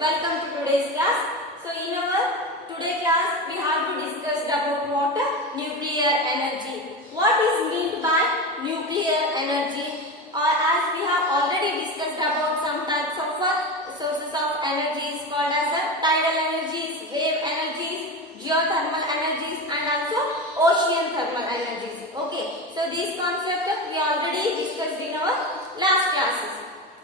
welcome to today's class. So in our today class we have to discuss about what nuclear energy. What is meant by nuclear energy? As we have already discussed about some types of sources of energies called as tidal energies, wave energies, geothermal energies and also ocean thermal energies. Okay, so these concepts we already discussed in our last classes.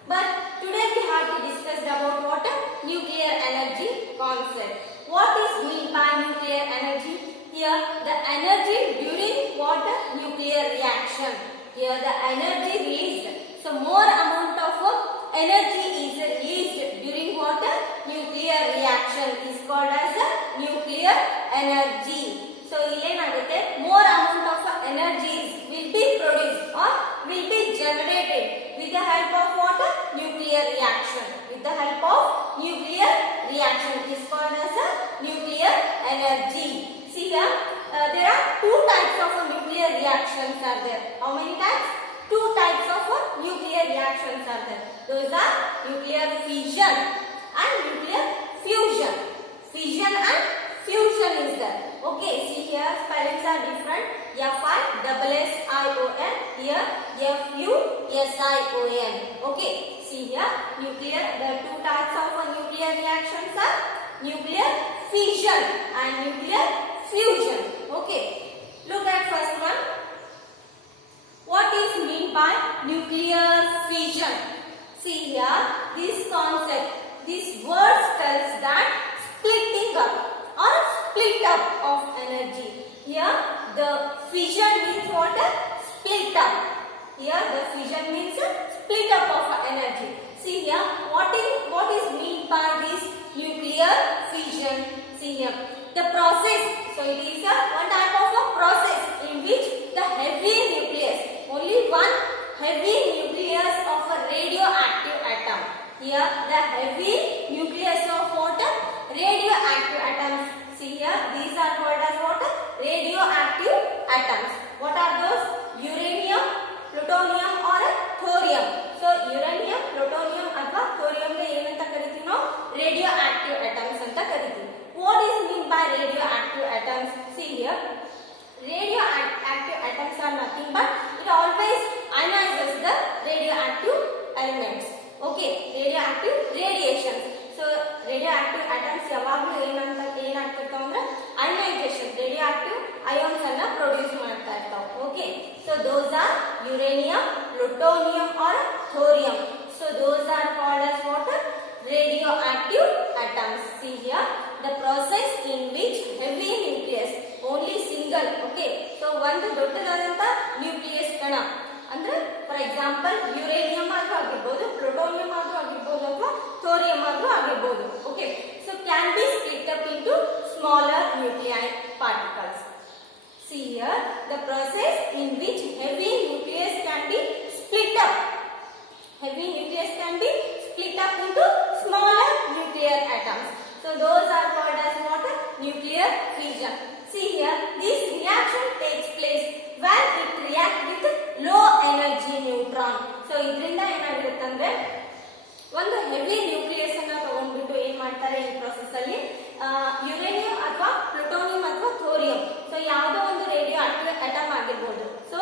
But today we have to discuss about what nuclear energy concept. What is meant by nuclear energy? Here the energy during what nuclear reaction. Here the energy released. So more amount of energy is released during what nuclear reaction is called as nuclear energy. So more amount of energies will be produced or will be generated with the help of what nuclear reaction. With the help of nuclear reaction is called as nuclear energy. See here, there are two types of nuclear reactions are there. How many types? Two types of nuclear reactions are there. Those are nuclear fission and nuclear fusion. Fission and fusion is there. Okay, see here spellings are different. F-I-S-S-I-O-N. Here F-U-S-I-O-N. Okay, see here nuclear. The two types of nuclear reactions are nuclear fission and nuclear fusion. Okay, look at first one. What is meant by nuclear fission? See here this concept. This word spells that splitting up or split up of energy. Here the fission means what? Split up. Here the fission means split up of energy. See here what is meant by this nuclear fission. See here the process. So it is one type of a process in which the heavy nucleus, only one heavy nucleus of a radioactive atom. Here the heavy nucleus of what? Radioactive atoms. See here these are called as what? Radioactive atoms. What are those? Uranium, plutonium or thorium. So uranium, plutonium ಅಥವಾ thorium ಗೆ ಏನಂತ ಕರೀತೀವಿ ನಾವು? Radioactive atoms ಅಂತ ಕರೀತೀವಿ. What is meant by radioactive atoms? See here radioactive atoms are nothing but it always ionizes the radioactive elements. Okay, radioactive radiations. So radioactive atoms ಯಾವಾಗಲೂ ಏನಾಗ್ತಿರ್ತಾವ ಅಂದ್ರೆ ionization, radioactive ions ಅನ್ನ produce ಮಾಡ್ತಾ ಇರ್ತಾವ. Okay, so those are uranium, plutonium or thorium. So those are called as what? Radioactive atoms. See here the process in which heavy nucleus, only single. Okay, so ಒಂದು ದೊಡ್ಡದಾದಂತ nucleus ಕಣ ಅಂದ್ರೆ for example uranium ಆದ್ರೂ ಆಗಿರ್ಬೋದು, plutonium ಆದ್ರೂ ಆಗಿರ್ಬೋದು ಅಥವಾ thorium ಆದ್ರೂ ಆಗಿರ್ಬೋದು. Okay, so can be split up into smaller nuclei particles. See here the process in which heavy nucleus can be split up. Heavy nucleus can be split up into smaller nuclear atoms. So those are called as what? Nuclear fission. See here this reaction takes place when it reacts with low energy neutron. So ಇದರಿಂದ ಏನಾಗುತ್ತೆ ಅಂದ್ರೆ ಒಂದು heavy nucleus ಅನ್ನ ತಗೊಂಡ್ಬಿಟ್ಟು ಏನ್ ಮಾಡ್ತಾರೆ ಈ process ಅಲ್ಲಿ ಯುರೇನಿಯಂ ಅಥವಾ ಪ್ಲೂಟೋನಿಯಂ ಅಥವಾ ಥೋರಿಯಂ, ಸೊ ಯಾವುದೋ ಒಂದು ರೇಡಿಯೋ ಆಕ್ಟಿವ್ ಅಟಮ್ ಆಗಿರ್ಬೋದು. So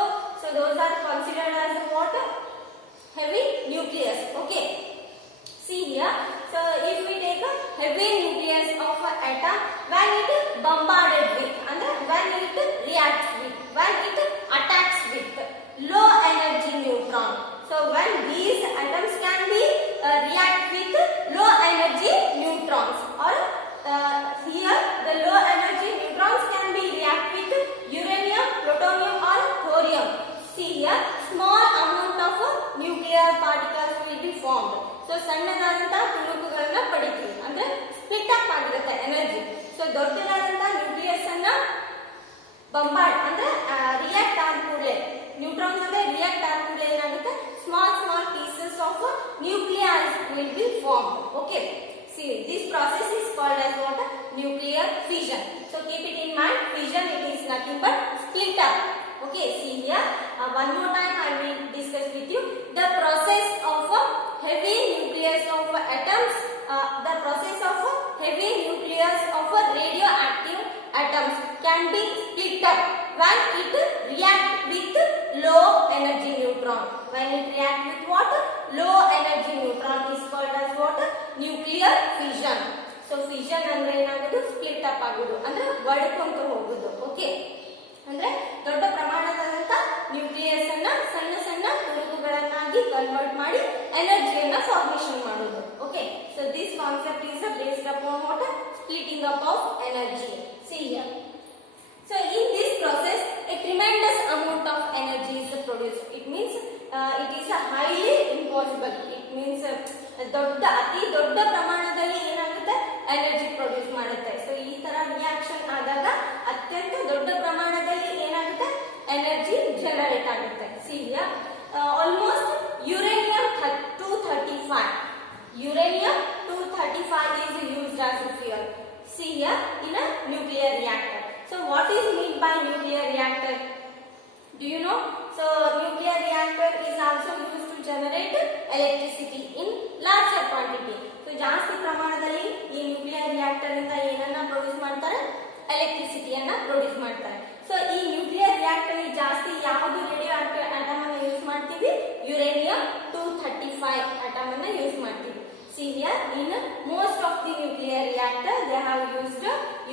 those are considered as what? Heavy nucleus. Okay, see here, so if we take a heavy nucleus of an atom when it bombarded with and when it reacts with, when it attacks with low energy neutron. So when these atoms can be react with low energy neutrons or here the low energy neutrons can be react with uranium, plutonium or thorium. See here small amount of nuclear particles will be formed. So ಸಣ್ಣದಾದಂತ ತುಣುಕುಗಳನ್ನ ಪಡಿತೀವಿ ಅಂದ್ರೆ split up ಆಗಿರುತ್ತೆ energy. So ದೊಡ್ಡದಾದಂತ nucleus ಅನ್ನ ಬಂಬಾರ್ಡ್ ಅಂದ್ರೆ react ಆದ ಕೂಡಲೇ neutrons ಅಂದ್ರೆ react ಆದ ಕೂಡಲೇ ಏನಾಗುತ್ತೆ small pieces of nucleus will be formed. Okay, see this process is called as what? Nuclear fission. So keep it in mind, fission it is nothing but split up. Okay, see here one more time I will discuss with you the process of a heavy nucleus of atoms. The process radioactive atoms can be split up when it react with low energy neutron. When it react with what? Low energy neutron is called as what? Nuclear fission. So fission ಅಂದ್ರೆ ಏನಾಗೋದು? Split up ಆಗೋದು ಅಂದ್ರೆ ಒಡೆಕೊಂತ ಹೋಗೋದು. Okay, ಅಂದ್ರೆ ದೊಡ್ಡ ಪ್ರಮಾಣದಂತ nucleus ಅನ್ನ ಸಣ್ಣ ಸಣ್ಣ ತುಣುಕುಗಳನ್ನಾಗಿ convert ಮಾಡಿ ಎನರ್ಜಿಯನ್ನ ಫಾರ್ಮೇಷನ್ ಮಾಡೋದು. Okay, so this concept is based upon what? Splitting up of energy. See here. So in this process a tremendous amount of energy is produced. It means it is a highly impossible. It means ಅತಿ ದೊಡ್ಡ ಪ್ರಮಾಣದಲ್ಲಿ ಏನಾಗುತ್ತೆ? Energy produce ಮಾಡುತ್ತೆ. So ಈ ತರ reaction ಆದಾಗ ಅತ್ಯಂತ ದೊಡ್ಡ ಪ್ರಮಾಣದಲ್ಲಿ ಏನಾಗುತ್ತೆ? ಎನರ್ಜಿ ಜನರೇಟ್ ಆಗುತ್ತೆ. See here, almost uranium 235 is used as a fuel. See here, in a nuclear reactor. So what is meant by nuclear reactor? Do you know? So nuclear reactor is also used to generate electricity in larger quantity. So ಜಾಸ್ತಿ ಪ್ರಮಾಣದಲ್ಲಿ ಈ nuclear reactor ಇಂದ ಏನನ್ನ produce ಮಾಡ್ತಾರೆ? ಎಲೆಕ್ಟ್ರಿಸಿಟಿಯನ್ನ produce ಮಾಡ್ತಾರೆ. So ಈ nuclear reactor ಅಲ್ಲಿ ಜಾಸ್ತಿ ಯಾವುದು ರೇಡಿಯೋ ಆಕ್ಟಿವ್ ಆಟಮ್ ಅನ್ನು ಯೂಸ್ ಮಾಡ್ತೀವಿ? ಯುರೇನಿಯಂ 235 ಆಟಮ್ ಅನ್ನು ಯೂಸ್ ಮಾಡ್ತೀವಿ. See here, in most of the nuclear reactor they have used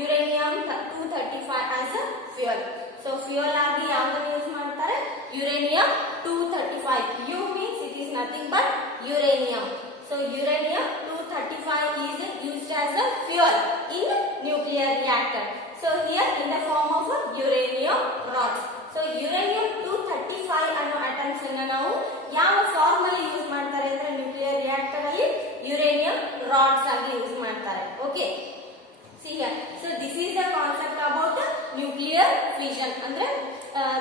uranium 235 as a fuel. So fuel ಆಗಿ ಯಾವ್ದನ್ನ ಯೂಸ್ ಮಾಡ್ತಾರೆ? uranium 235. U means it is nothing but uranium. So uranium 235 is used as a fuel in nuclear reactor. So here in the form of uranium rods. So uranium 235 ಅನ್ನೋ atoms ಅನ್ನು ನಾವು ಯಾವ form ಅಲ್ಲಿ use ಮಾಡ್ತಾರೆ ಅಂದ್ರೆ nuclear reactor ಅಲ್ಲಿ uranium rods ಆಗಿ use ಮಾಡ್ತಾರೆ. Okay, see here. So this is the concept about nuclear fission. ಅಂದ್ರೆ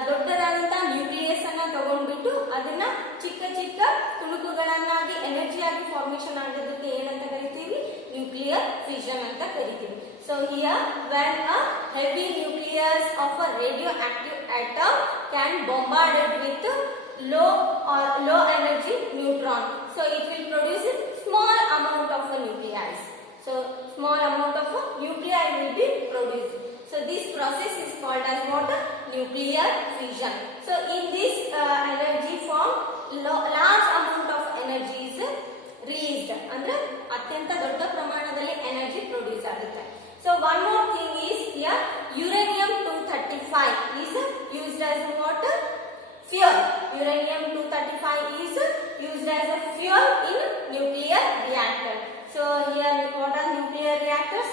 ದೊಡ್ಡದಾದಂತ ನ್ಯೂಕ್ಲಿಯಸ್ ಅನ್ನ ತಗೊಂಡ್ಬಿಟ್ಟು ಅದನ್ನ ಚಿಕ್ಕ ಚಿಕ್ಕ ತುಣುಕುಗಳನ್ನಾಗಿ ಎನರ್ಜಿ ಆಗಿ ಫಾರ್ಮೇಷನ್ ಆಗೋದಕ್ಕೆ ಏನಂತ ಕರಿತೀವಿ? ನ್ಯೂಕ್ಲಿಯರ್ ಫಿಷನ್ ಅಂತ ಕರಿತೀವಿ. So here, when a heavy nucleus of a radioactive atom can bombarded with low energy neutron, so it will produce small amount of a nuclei. So small amount of a nuclei will be produced. So this process is called as what? Nuclear fission. So in this energy form, large amount of energy is released. ಅಂದ್ರೆ ಅತ್ಯಂತ ದೊಡ್ಡ ಪ್ರಮಾಣದಲ್ಲಿ energy produce ಆಗುತ್ತೆ. So one more thing is here, uranium 235 is used as what? Fuel. Uranium 235 is used as a fuel in nuclear reactor. So here, what are nuclear reactors?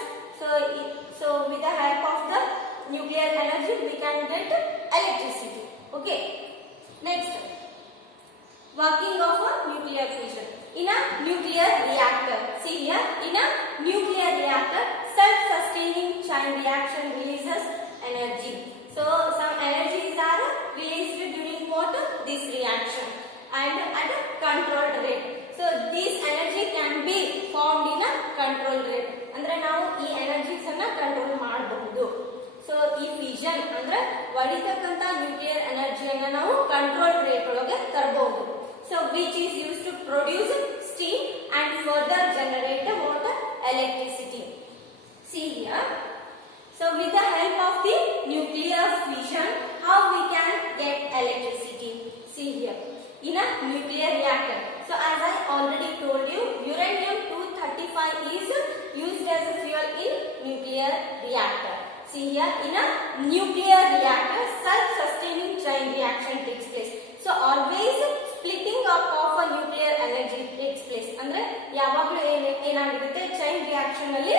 So with the help of the nuclear energy we can get electricity. Okay, next, working of a nuclear fission in a nuclear reactor. See here, in a nuclear reactor self-sustaining chain reaction releases energy. So some energies are released during what? This reaction and at a controlled rate. So this energy can be formed in a controlled rate. ಅಂದ್ರೆ ನಾವು ಈ energies ಅನ್ನ control ಮಾಡಬಹುದು. So ಈ fission ಅಂದ್ರೆ ಒಡಿತಕ್ಕಂತ nuclear ಎನರ್ಜಿಯನ್ನ ನಾವು control rate ಒಳಗೆ ತರಬಹುದು. So which is use to produce steam and further generate what? Electricity. See here. So with the help of the nuclear fission, how we can get electricity? See here, in a nuclear reactor. So as I already told you, uranium 235 is used as a fuel in nuclear reactor. See here, in a nuclear reactor, self-sustaining chain reaction takes place. So always splitting up of a nuclear energy takes place. ಅಂದ್ರೆ ಯಾವಾಗಲೂ ಏನಾಗಿರುತ್ತೆ? Chain reaction ಅಲ್ಲಿ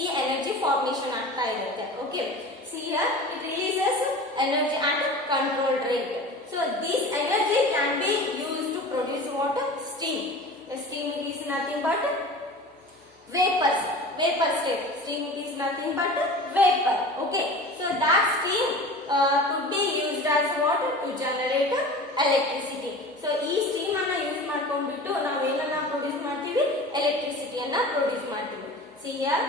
ಈ energy formation ಆಗ್ತಾ ಇರುತ್ತೆ. Okay, see here, it releases energy at a controlled rate. So this energy can be used to produce what? Steam. The steam is nothing but vapor state. Steam is nothing but vapor. Okay, so that steam could be used as what? To generate electricity. So ಈ steam ಅನ್ನ use ಮಾಡ್ಕೊಂಡ್ಬಿಟ್ಟು ನಾವು ಏನನ್ನ produce ಮಾಡ್ತೀವಿ? ಎಲೆಕ್ಟ್ರಿಸಿಟಿಯನ್ನ produce ಮಾಡ್ತೀವಿ. See here,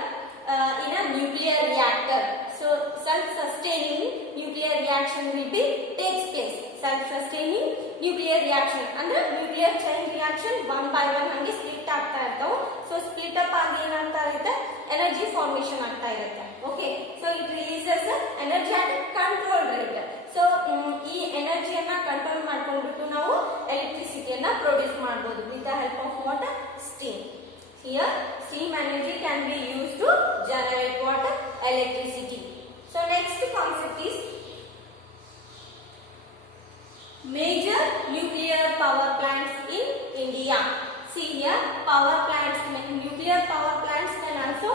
in a nuclear reactor, so self-sustaining nuclear reaction will be takes place. Self-sustaining nuclear reaction ಅಂದ್ರೆ nuclear chain reaction one by one ಹಂಗೆ split ಆಗ್ತಾ ಇರ್ತಾವೆ. ಸೊ ಸ್ಪ್ಲಿಟ್ ಅಪ್ ಆಗಿ ಏನಾಗ್ತಾ ಇರುತ್ತೆ? ಎನರ್ಜಿ ಫಾರ್ಮೇಷನ್ ಆಗ್ತಾ ಇರುತ್ತೆ. Okay, so it releases energy at control rate. So ಈ ಎನರ್ಜಿಯನ್ನ ಕಂಟ್ರೋಲ್ ಮಾಡ್ಕೊಂಡ್ಬಿಟ್ಟು ನಾವು ಎಲೆಕ್ಟ್ರಿಸಿಟಿಯನ್ನ ಪ್ರೊಡ್ಯೂಸ್ ಮಾಡಬಹುದು with the help of what? Steam. Here steam energy can be used to generate what? Electricity. So next concept is major nuclear power plants in India. See here, power plants, nuclear power plants can also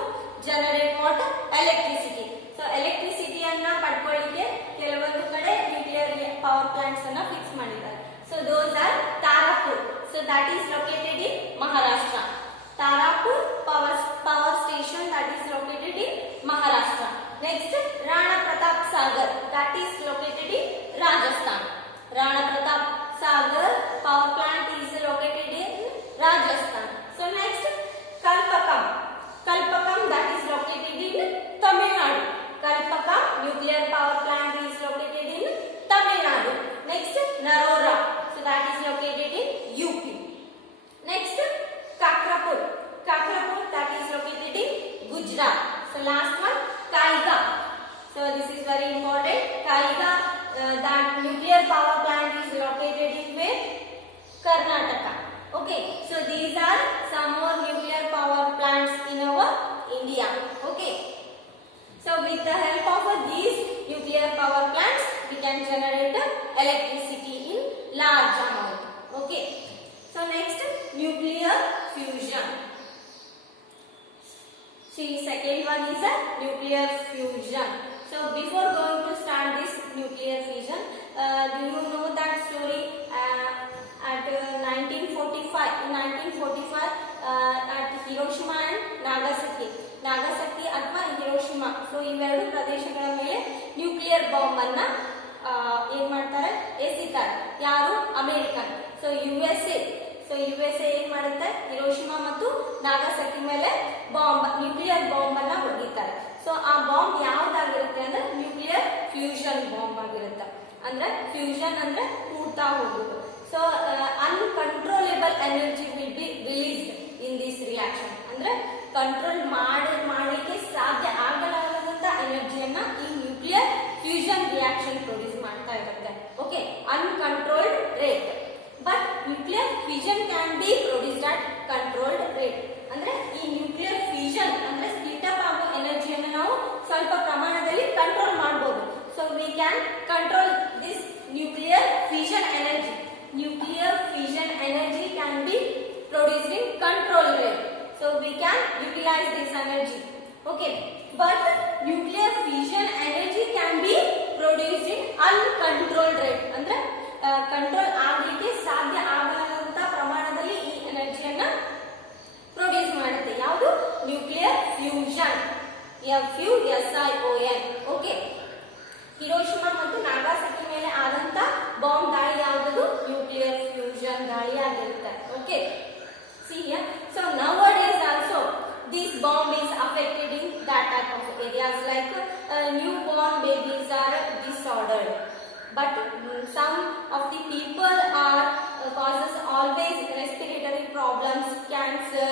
generate what? Electricity. So electricity ಅನ್ನ ಪಡ್ಕೊಳ್ಳಿಕ್ಕೆ ಕೆಲವೊಂದು ಕಡೆ nuclear power plants ಅನ್ನ fix ಮಾಡಿದ್ದಾರೆ. So those are Tarapur. So that is located in Maharashtra. Tarapur power station that is located in Maharashtra. Next, Rana Pratap Sagar that is located in Rajasthan. Rana Pratap Sagar power plant is located in Rajasthan. So next, Kalpakam that is located in Tamil Nadu. Kalpakam nuclear power plant is located in Tamil Nadu. Next, Narora, so that is located in UP. Next, Kakrapur that is located in Gujarat. So last one, Kaiga. So this is very important. Kaiga, that nuclear power plant is located in where? Karnataka. Okay, so these are some more nuclear power plants in our India. Okay, so with the help of these nuclear power plants we can generate electricity in large amount. Okay, so next, nuclear fusion. See, second one is a nuclear fusion. So before going to start this nuclear fusion, do you know that story? At 1945 at Hiroshima and Nagasaki ಅಥವಾ Hiroshima, so ಇವೆರಡು ಪ್ರದೇಶಗಳ ಮೇಲೆ nuclear bomb ಅನ್ನ ಏನ್ ಮಾಡ್ತಾರೆ? ಎಸಿತಾರೆ. ಯಾರು? American. So USA ಏನ್ ಮಾಡುತ್ತೆ? ಹಿರೋಶಿಮಾ ಮತ್ತು ನಾಗಸಕಿ ಮೇಲೆ ನ್ಯೂಕ್ಲಿಯರ್ ಬಾಂಬ್ ಅನ್ನ ಹೊಡಿತಾರೆ. ಸೊ ಆ ಬಾಂಬ್ ಯಾವ್ದಾಗಿರುತ್ತೆ ಅಂದ್ರೆ ನ್ಯೂಕ್ಲಿಯರ್ ಫ್ಯೂಷನ್ ಬಾಂಬ್ ಆಗಿರುತ್ತೆ. ಅಂದ್ರೆ ಫ್ಯೂಷನ್ ಅಂದ್ರೆ ಕೂಡ್ತಾ ಹೋಗುದು. So uncontrollable energy will be released in this reaction. ಅಂದ್ರೆ ಕಂಟ್ರೋಲ್ ಮಾಡಲಿಕ್ಕೆ ಸಾಧ್ಯ ಆಗಲಾರದಂತ ಎನರ್ಜಿಯನ್ನ ಈ ನ್ಯೂಕ್ಲಿಯರ್ ಫ್ಯೂಷನ್ ರಿಯಾಕ್ಷನ್ ಪ್ರೊಡ್ಯೂಸ್ ಮಾಡ್ತಾ ಇರುತ್ತೆ. Okay, uncontrolled rate. But nuclear fusion can be produced at controlled rate. ಅಂದ್ರೆ ಈ ನ್ಯೂಕ್ಲಿಯರ್ ಫ್ಯೂಷನ್ ಅಂದ್ರೆ ಸ್ಪ್ಲಿಟ್ ಅಪ್ ಆಗೋ ಎನರ್ಜಿಯನ್ನು ನಾವು ಸ್ವಲ್ಪ ಪ್ರಮಾಣದಲ್ಲಿ ಕಂಟ್ರೋಲ್ ಮಾಡಬಹುದು. So we can control this nuclear fusion energy. Nuclear fusion energy can be produced in control rate. So we can utilize this energy. Okay, but nuclear fission energy can be produced in uncontrolled rate. ಅಂದ್ರೆ control ಆಗಲಿಕ್ಕೆ ಸಾಧ್ಯ ಆಗಲಾರದಂತ ಪ್ರಮಾಣದಲ್ಲಿ ಈ ಎನರ್ಜಿಯನ್ನ produce ಮಾಡುತ್ತೆ. ಯಾವುದು? Nuclear fusion. FUSION. Okay, Hiroshima ಮತ್ತು ನಾಗಾಸಕಿ ಮೇಲೆ ಆದಂತ ಬಾಂಬ್ ದಾಳಿ ಯಾವುದು? ನ್ಯೂಕ್ಲಿಯರ್ ಫ್ಯೂಷನ್ ದಾಳಿ ಆಗಿರುತ್ತೆ. Okay, see here, so nowadays also this bomb is affected in that type of areas, like newborn babies are disordered, but some of the people are causes always respiratory problems, cancer,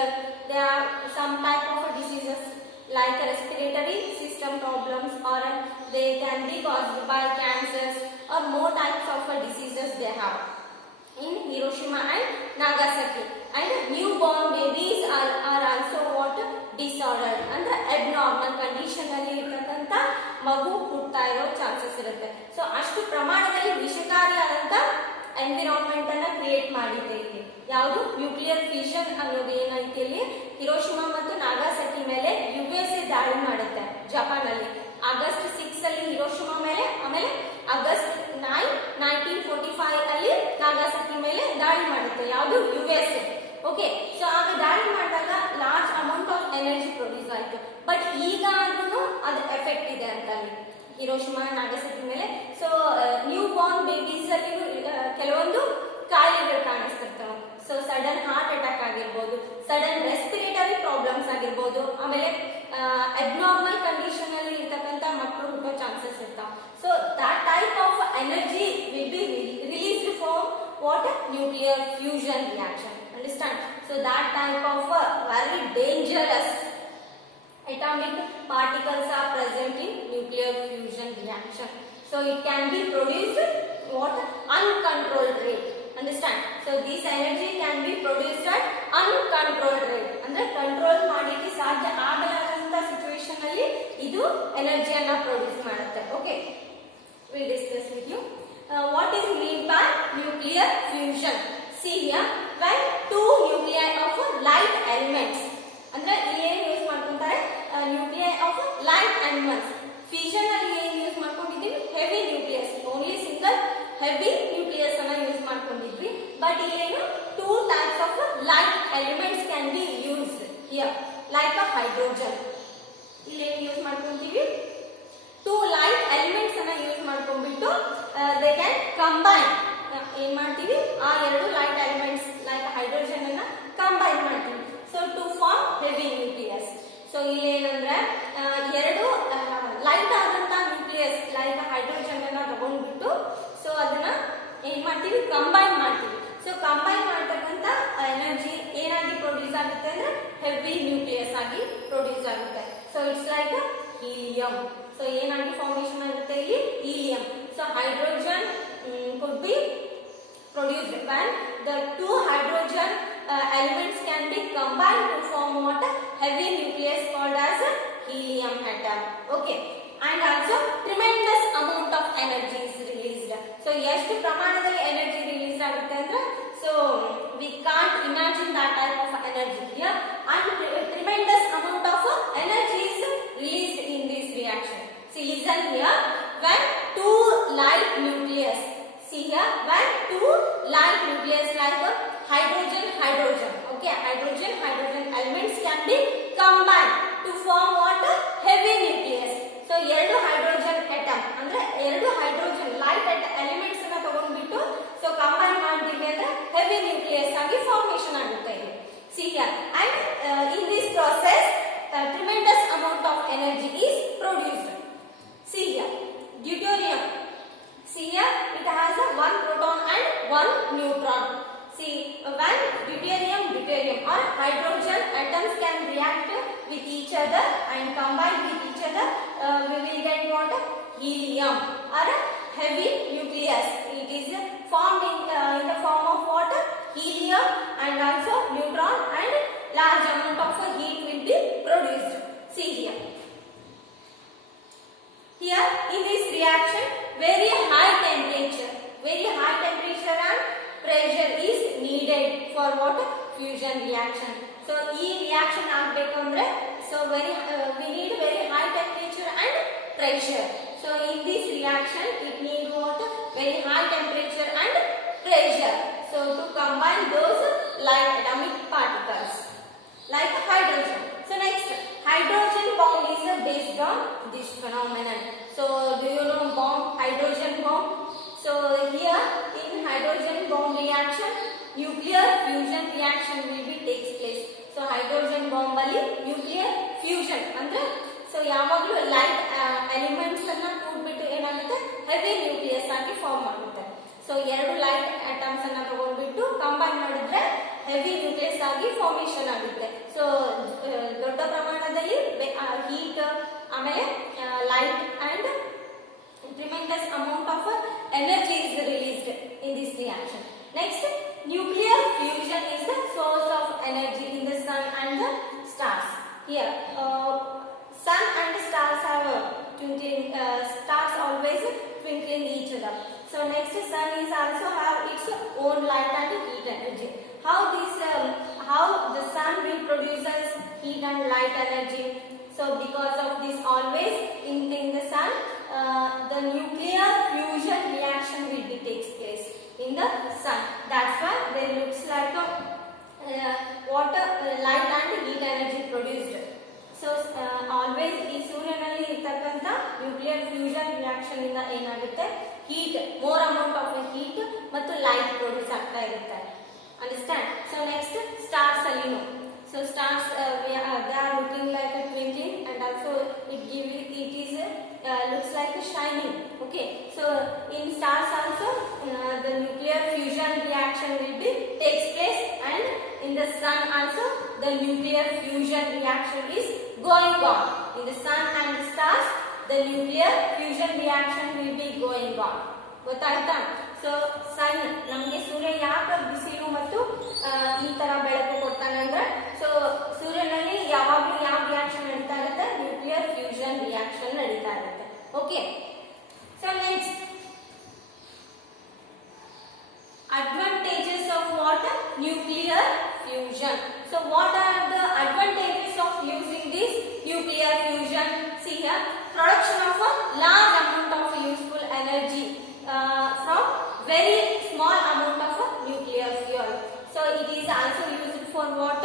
there are some type of diseases like respiratory system problems, or they can be caused by cancers or more types of diseases they have in Hiroshima and Nagasaki. And newborn babies are also what? Disordered. ಅಂದ್ರೆ abnormal condition ಅಲ್ಲಿ ಇರತಕ್ಕಂತ ಮಗು ಹುಟ್ಟುತ್ತಾ ಇರೋ chances ಇರುತ್ತೆ. So ಅಷ್ಟು ಪ್ರಮಾಣದಲ್ಲಿ ವಿಷಕಾರಿಯಾದಂತ environment ಅನ್ನ create ಮಾಡಿದೆ ಇಲ್ಲಿ. ಯಾವುದು? ನ್ಯೂಕ್ಲಿಯರ್ ಫ್ಯೂಷನ್ ಅನ್ನೋದು ಏನೈತಿ ಇಲ್ಲಿ ಹಿರೋಶಿಮಾ ಮತ್ತು ನಾಗಾಸಕಿ ಮೇಲೆ ಯುಎಸ್ಎ ದಾಳಿ ಮಾಡುತ್ತೆ ಜಪಾನ್ ಅಲ್ಲಿ. ಆಗಸ್ಟ್ 6 ಅಲ್ಲಿ ಹಿರೋಶಿಮಾ ಮೇಲೆ, ಆಮೇಲೆ ಆಗಸ್ಟ್ 9, 1945 ಅಲ್ಲಿ ನಾಗಾಸಕಿ ಮೇಲೆ ದಾಳಿ ಮಾಡುತ್ತೆ. ಯಾವುದು? ಯುಎಸ್ಎ. ಓಕೆ, ಸೊ ಆಗ ದಾಳಿ ಮಾಡಿದಾಗ large amount of energy produce ಆಯಿತು. ಬಟ್ ಈಗ ಆದ್ರೂ ಅದು ಎಫೆಕ್ಟ್ ಇದೆ ಅಂತ ಅಲ್ಲಿ ಹಿರೋಶಿಮಾ ನಾಗಸಕಿ ಮೇಲೆ. ಸೊ ನ್ಯೂ ಬಾರ್ನ್ ಬೇಬೀಸ್ ಅಲ್ಲಿ ಕೆಲವೊಂದು ಕಾಯಿಲೆಗಳು ಕಾಣಿಸ್ತಿರ್ತವೆ. ಸೊ ಸಡನ್ ಹಾರ್ಟ್ ಅಟ್ಯಾಕ್ ಆಗಿರ್ಬೋದು, ಸಡನ್ ರೆಸ್ಪಿರೇಟರಿ ಪ್ರಾಬ್ಲಮ್ಸ್ ಆಗಿರ್ಬೋದು, ಆಮೇಲೆ ಅಬ್ನಾರ್ಮಲ್ ಕಂಡೀಷನ್ ಅಲ್ಲಿ ಇರ್ತಕ್ಕಂಥ ಮಕ್ಕಳು ಹುಟ್ಟೋ ಚಾನ್ಸಸ್ ಇರ್ತಾವೆ. So that type of energy will be released from what? Nuclear fusion reaction. Understand? So that type of very dangerous atomic atomic particles are present in nuclear fusion reaction. So it can be produced what uncontrolled rate. Understand? So this energy can be produced at uncontrolled rate. ಅಂದ್ರೆ control ಮಾಡಲಿಕ್ಕೆ ಸಾಧ್ಯ ಆಗಲಾದಂತ situation ಅಲ್ಲಿ ಇದು ಎನರ್ಜಿಯನ್ನ produce ಮಾಡುತ್ತೆ. Okay, we discuss with you what is meant by nuclear fusion. See here, when two nuclei of light elements, ಅಂದ್ರೆ ಇಲ್ಲಿ ಏನು use ಮಾಡ್ಕೊಂತಾರೆ, nuclei of light elements. Fission ಅಲ್ಲಿ ಏನು ಯೂಸ್ ಮಾಡ್ಕೊಂಡಿದ್ದೀವಿ, heavy nucleus, only single heavy nucleus ಅನ್ನ use ಮಾಡ್ಕೊಂಡಿದ್ವಿ. But ಇಲ್ಲೇನು two types of light elements can be used here, like a hydrogen. ಇಲ್ಲಿ ಏನು ಯೂಸ್ ಮಾಡ್ಕೊಂತೀವಿ, two light elements ಅನ್ನ ಯೂಸ್ ಮಾಡ್ಕೊಂಡ್ಬಿಟ್ಟು they can combine. ಏನ್ ಮಾಡ್ತೀವಿ, ಆ ಎರಡು ಲೈಟ್ ಎಲಿಮೆಂಟ್ಸ್ ಲೈಕ್ ಹೈಡ್ರೋಜನ್ ಅನ್ನ ಕಂಬೈನ್ ಮಾಡ್ತೀವಿ. So to form heavy nucleus. ಸೊ ಇಲ್ಲಿ ಏನಂದ್ರೆ ಎರಡು ಲೈಟ್ ಆದಂತ ನ್ಯೂಕ್ಲಿಯಸ್ ಲೈಕ್ ಹೈಡ್ರೋಜನ್ ಅನ್ನ ತಗೊಂಡ್ಬಿಟ್ಟು ಸೊ ಅದನ್ನ ಏನ್ ಮಾಡ್ತೀವಿ, ಕಂಬೈನ್ ಮಾಡ್ತೀವಿ. ಸೊ ಕಂಬೈನ್ ಮಾಡ್ತಕ್ಕಂತ ಎನರ್ಜಿ ಏನಾಗಿ ಪ್ರೊಡ್ಯೂಸ್ ಆಗುತ್ತೆ ಅಂದ್ರೆ ಹೆವಿ ನ್ಯೂಕ್ಲಿಯಸ್ ಆಗಿ ಪ್ರೊಡ್ಯೂಸ್ ಆಗುತ್ತೆ. So it's like helium. So ಏನಾಗಿ ಫಾರ್ಮೇಶನ್ ಆಗುತ್ತೆ ಇಲ್ಲಿ, helium. So hydrogen could be produced when the two hydrogen elements can be combined to form what heavy nucleus called as a helium atom. Okay, and also tremendous amount of energy is released. So ಎಷ್ಟು ಪ್ರಮಾಣದಲ್ಲಿ energy release ಆಗುತ್ತೆ ಅಂದ್ರೆ so we can't imagine that type of energy here, and tremendous amount of energy is released in this reaction. See, listen here, when two light nucleus, see here, when two light nucleus like hydrogen okay, hydrogen elements can be combined to form what heavy nucleus. So ಎರಡು hydrogen atom ಅಂದ್ರೆ ಎರಡು hydrogen light elements ಅನ್ನ ತಗೊಂಡ್ಬಿಟ್ಟು so combine ಮಾಡ್ತೀವಿ ಅಂದ್ರೆ heavy nucleus ಆಗಿ formation ಆಗುತ್ತೆ. See here, and in this process tremendous amount of energy is produced. See here, deuterium. See here, it has one proton and one neutron. See, when deuterium or hydrogen atoms can react with each other and combine with each other, we will get what? Helium or heavy nucleus. It is formed in the form of what? Helium, and also neutron, and large amount of heat will be produced. See here. Here in this reaction, very high temperature and pressure is needed for what? Fusion reaction. So ee reaction aagbekamre so we need very high temperature and pressure. So in this reaction it need what? Very high temperature and pressure. So to combine those light atomic particles like hydrogen. So next, hydrogen bomb is based on this phenomenon. So do you know bomb, hydrogen bomb? So here in hydrogen bomb reaction, nuclear fusion reaction will be takes place. So hydrogen bomb ಅಲ್ಲಿ nuclear fusion ಅಂದ್ರೆ so ಯಾವಾಗಲೂ light elements ಅನ್ನ ಕೂಡ್ಬಿಟ್ಟು ಏನಾಗುತ್ತೆ, heavy nucleus ಆಗಿ form ಆಗುತ್ತೆ. So ಎರಡು light atoms ಅನ್ನ ತಗೊಂಡ್ಬಿಟ್ಟು ಕಂಬೈನ್ ಮಾಡಿದ್ರೆ ಹೆವಿ ನ್ಯೂಕ್ಲಿಯಸ್ ಆಗಿ ಫಾರ್ಮೇಶನ್ ಆಗುತ್ತೆ. ಸೊ ದೊಡ್ಡ ಪ್ರಮಾಣದಲ್ಲಿ ಹೀಟ್, ಆಮೇಲೆ light and tremendous amount of energy is released in this reaction. Next, nuclear fusion is the source of energy in the sun and the stars. Here, sun and stars have twinkling, stars always twinkling each other. So next, sun is also have its own light and heat energy. How the sun will produces heat and light energy? So because of this, always in the sun the nuclear fusion reaction will be takes place in the sun. That's why there looks like water, light and heat energy produced. So always ಈ ಸೂರ್ಯನಲ್ಲಿ ಇರತಕ್ಕಂತ nuclear fusion reaction ಇಂದ ಏನಾಗುತ್ತೆ, heat, more amount of heat ಮತ್ತು light produce ಆಗ್ತಾ ಇರುತ್ತೆ. Understand? So next, stars alino. So stars they are looking like a twinkling, and also it is looks like a shining. Okay, so in stars also the nuclear fusion reaction will be takes place, and in the sun also the nuclear fusion reaction is going on. In the sun and the stars, the nuclear fusion reaction will be going on. ಗೊತ್ತಾಯ್ತಾ? So ಸನ್ ನಮಗೆ ಸೂರ್ಯ ಯಾಕೆ ಬಿಸಿಲು ಮತ್ತು ಈ ತರ ಬೆಳಕು ಕೊಡ್ತಾನೆ ಅಂದ್ರೆ, ಸೊ ಸೂರ್ಯನಲ್ಲಿ ಯಾವಾಗಲೂ ಯಾವ ರಿಯಾಕ್ಷನ್ ನಡೀತಾ ಇರುತ್ತೆ? ನ್ಯೂಕ್ಲಿಯರ್ ಫ್ಯೂಷನ್ ರಿಯಾಕ್ಷನ್ ನಡೀತಾ ಇರುತ್ತೆ. Okay, so next advantages of what? Nuclear fusion. So what are the advantages of using this nuclear fusion? See here, production of a large amount of useful energy from very small amount of nuclear fuel. So it is also used for what?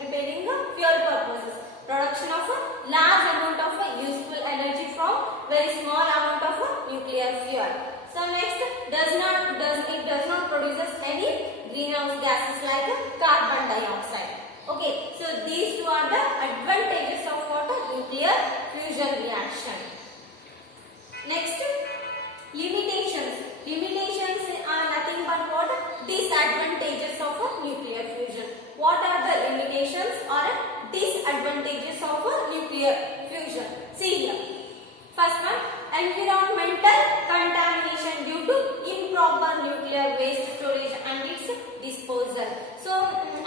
Preparing fuel purposes. Production of a large amount of useful energy from very small amount of nuclear fuel. So next, it does not produces any greenhouse gases like carbon dioxide. Okay, so these two are the advantages of what? Nuclear fusion reaction. Next, limitations. Limitations are nothing but what? Disadvantages of nuclear fusion. What are the limitations or disadvantages of nuclear fusion? See here. First one, environmental contamination due to improper nuclear waste storage and its disposal. So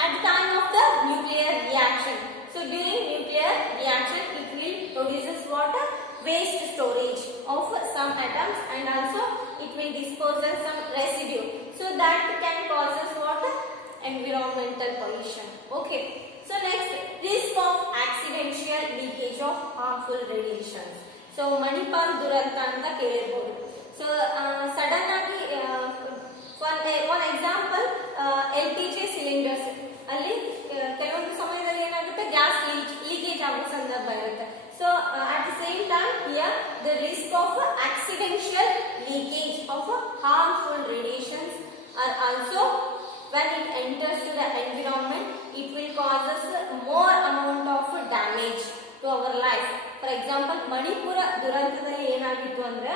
at the time of the nuclear reaction, so during nuclear reaction it will produces what? Waste storage of some atoms, and also it will dispose of some residue. So that can cause us what? Environmental pollution. Okay. So next, risk of accidental leakage of harmful radiations. So Manipal ದುರಂತ ಅಂತ ಕೇಳಿರ್ಬೋದು. So sudden ಆಗಿ one example LPG cylinders ಅಲ್ಲಿ ಕೆಲವೊಂದು ಸಮಯದಲ್ಲಿ ಏನಾಗುತ್ತೆ? Gas leakage ಆಗೋ ಸಂದರ್ಭ ಇರುತ್ತೆ. So at the same time here the risk of accidental leakage of harmful radiations are also when it enters to the environment, it will cause us more amount of damage to our life. For example Manipur ದುರಂತದಲ್ಲಿ ಏನಾಗಿತ್ತು ಅಂದ್ರೆ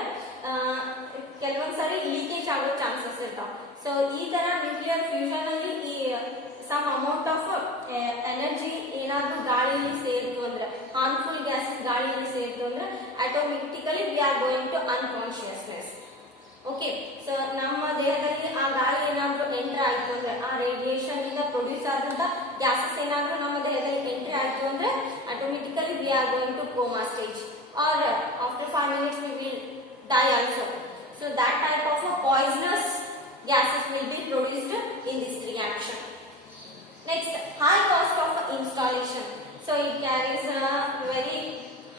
ಕೆಲವೊಂದು ಸಾರಿ leakage ಆಗೋ chances ಇರ್ತಾವ. So ಈ ತರ nuclear fusion ಅಲ್ಲಿ ಈ ಸಮ್ ಅಮೌಂಟ್ ಆಫ್ ಎನರ್ಜಿ ಏನಾದ್ರೂ ಗಾಳಿಯಲ್ಲಿ ಸೇರಿತು ಅಂದ್ರೆ, ಹಾರ್ಮ್ಫುಲ್ ಗ್ಯಾಸಸ್ ಗಾಳಿಯಲ್ಲಿ ಸೇರಿತು ಅಂದ್ರೆ automatically we are going to unconsciousness. Okay, so ನಮ್ಮ ದೇಹದಲ್ಲಿ ಆ ಗಾಳಿ ಏನಾದ್ರೂ ಎಂಟ್ರಿ ಆಯ್ತು ಅಂದ್ರೆ, ಆ ರೇಡಿಯೇಷನ್ ಇಂದ ಪ್ರೊಡ್ಯೂಸ್ ಆದಂತ ಗ್ಯಾಸಸ್ ಏನಾದ್ರೂ ನಮ್ಮ ದೇಹದಲ್ಲಿ ಎಂಟ್ರಿ ಆಯ್ತು ಅಂದ್ರೆ automatically we are going to coma stage, or after 5 minutes we will die also. So that type of poisonous gases will be produced in this reaction. Next, high cost of installation. So it carries a very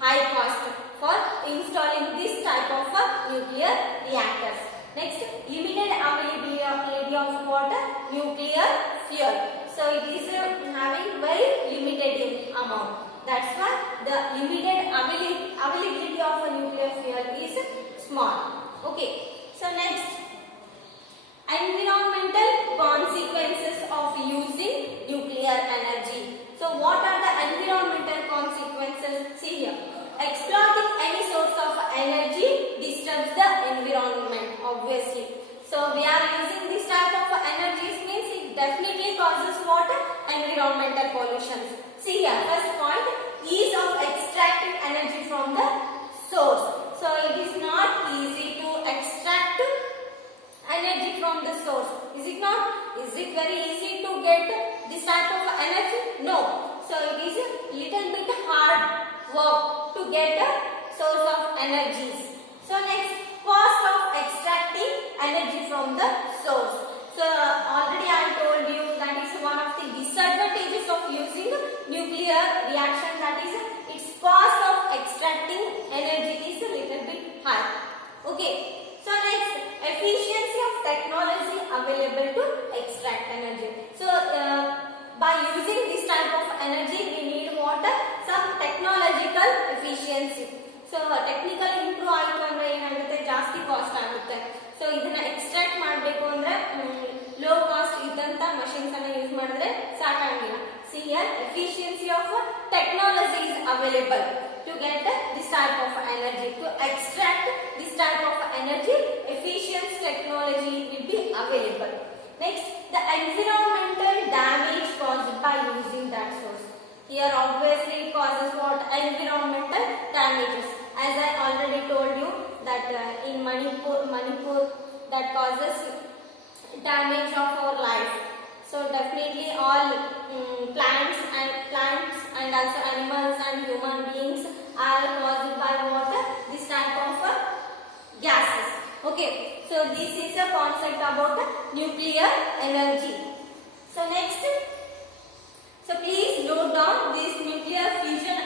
high cost for installing this type of nuclear reactors. Next, limited availability of water, nuclear fuel. So it is having very limited amount. That's why the limited availability of a nuclear fuel is small. Okay. So next, environmental consequences of using nuclear energy. So what are the environmental consequences? See here. Exploiting any source of energy disturbs the environment, obviously. So we are using this type of energies means it definitely causes what? Environmental pollution. See here, first point, ease of extracting energy from the source. So it is not easy to extract energy from the source. Is it not? Is it very easy to get this type of energy? No. So it is a little bit hard work to get a source of energies. So next, cost of extracting energy from the source. So already I told you that is one of the disadvantages of using nuclear reaction, that is its cost of extracting energy is a little bit high. Okay. So next, efficiency of technology available to extract energy. So by using this type of energy we need what? Some technological efficiency. So technical improve ಆಯಿತು ಅಂದ್ರೆ ಏನಾಗುತ್ತೆ? ಜಾಸ್ತಿ cost ಆಗುತ್ತೆ. So ಇದನ್ನ extract ಮಾಡಬೇಕು ಅಂದ್ರೆ low cost ಇದ್ದಂತ machines ಅನ್ನ ಯೂಸ್ ಮಾಡಿದ್ರೆ ಸಾಕಾಗಿಲ್ಲ. See here, efficiency of technology is available to get this type of energy. To extract this type of energy, efficient technology will be available. Next, the environmental damage caused by using that source. Here obviously it causes what? Environmental damages. As I already told you that in Manipur that causes damage of our life. So definitely all plants and also animals and human beings are caused by water. This type of gases. Okay. So this is a concept about nuclear energy. So next. So please note down this nuclear fusion